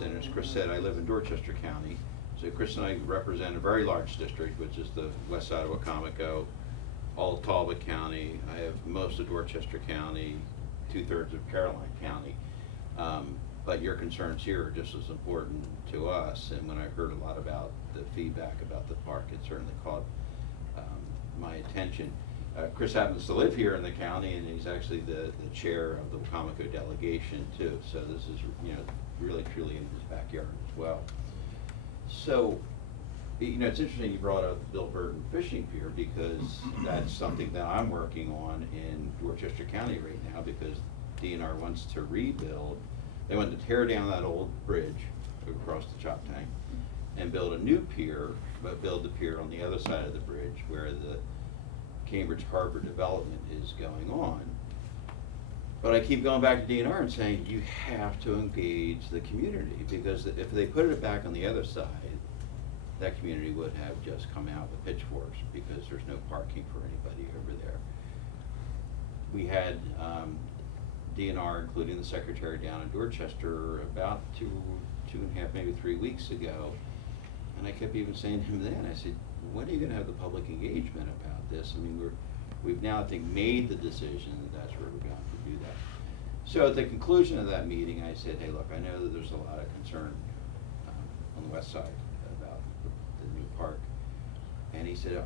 and as Chris said, I live in Dorchester County. So Chris and I represent a very large district, which is the west side of Wacomico, all of Talbot County. I have most of Dorchester County, 2/3 of Caroline County. But your concerns here are just as important to us, and when I heard a lot about the feedback about the park, it certainly caught my attention. Chris happens to live here in the county, and he's actually the chair of the Wacomico delegation too, so this is, really truly in his backyard as well. So, it's interesting you brought up the Bill Burton Fishing Pier, because that's something that I'm working on in Dorchester County right now, because DNR wants to rebuild. They want to tear down that old bridge across the Choptank and build a new pier, but build the pier on the other side of the bridge where the Cambridge Harbor development is going on. But I keep going back to DNR and saying, you have to engage the community, because if they put it back on the other side, that community would have just come out with pitchforks, because there's no parking for anybody over there. We had DNR, including the secretary down in Dorchester, about two and a half, maybe 3 weeks ago, and I kept even saying to him then, I said, when are you gonna have the public engagement about this? I mean, we've now, I think, made the decision that that's where we're going to do that. So at the conclusion of that meeting, I said, hey, look, I know that there's a lot of concern on the west side about the new park. And he said,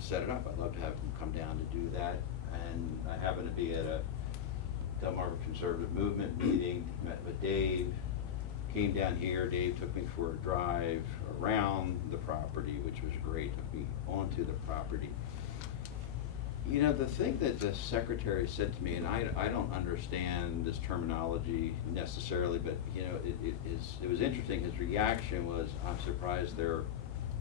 set it up. I'd love to have him come down to do that. And I happened to be at a Delmarva Conservative Movement meeting, met with Dave, came down here. Dave took me for a drive around the property, which was great, took me onto the property. The thing that the secretary said to me, and I don't understand this terminology necessarily, but it was interesting. His reaction was, I'm surprised they're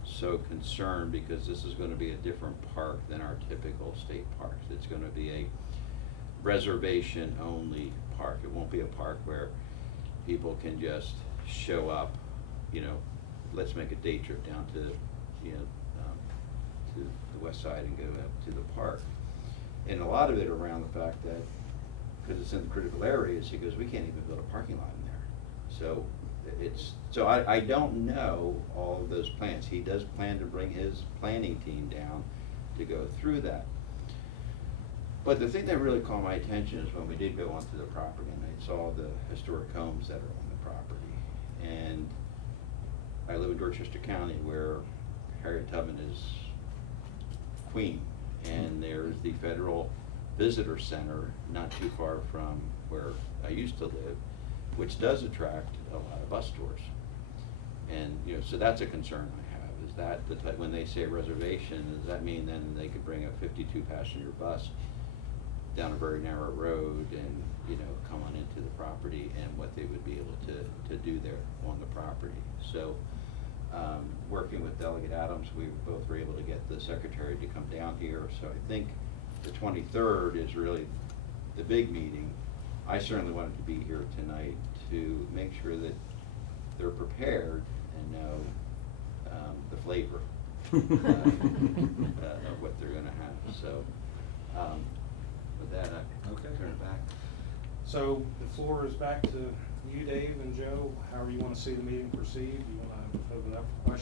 so concerned, because this is going to be a different park than our typical state parks. It's going to be a reservation only park. It won't be a park where people can just show up, let's make a day trip down to the west side and go up to the park. And a lot of it around the fact that, because it's in the critical areas, he goes, we can't even build a parking lot in there. So I don't know all of those plans. He does plan to bring his planning team down to go through that. But the thing that really caught my attention is when we did go onto the property and I saw the historic homes that are on the property. And I live in Dorchester County, where Harriet Tubman is queen, and there's the Federal Visitor Center not too far from where I used to live, which does attract a lot of bus tours. And so that's a concern I have, is that when they say reservation, does that mean then they could bring a 52-passenger bus down a very narrow road and come on into the property, and what they would be able to do there on the property? So working with Delegate Adams, we both were able to get the secretary to come down here. So I think the 23rd is really the big meeting. I certainly wanted to be here tonight to make sure that they're prepared and know the flavor of what they're going to have. So with that, I turn it back. So the floor is back to you, Dave and Joe. However you want to see the meeting proceed. You want to open it up for questions?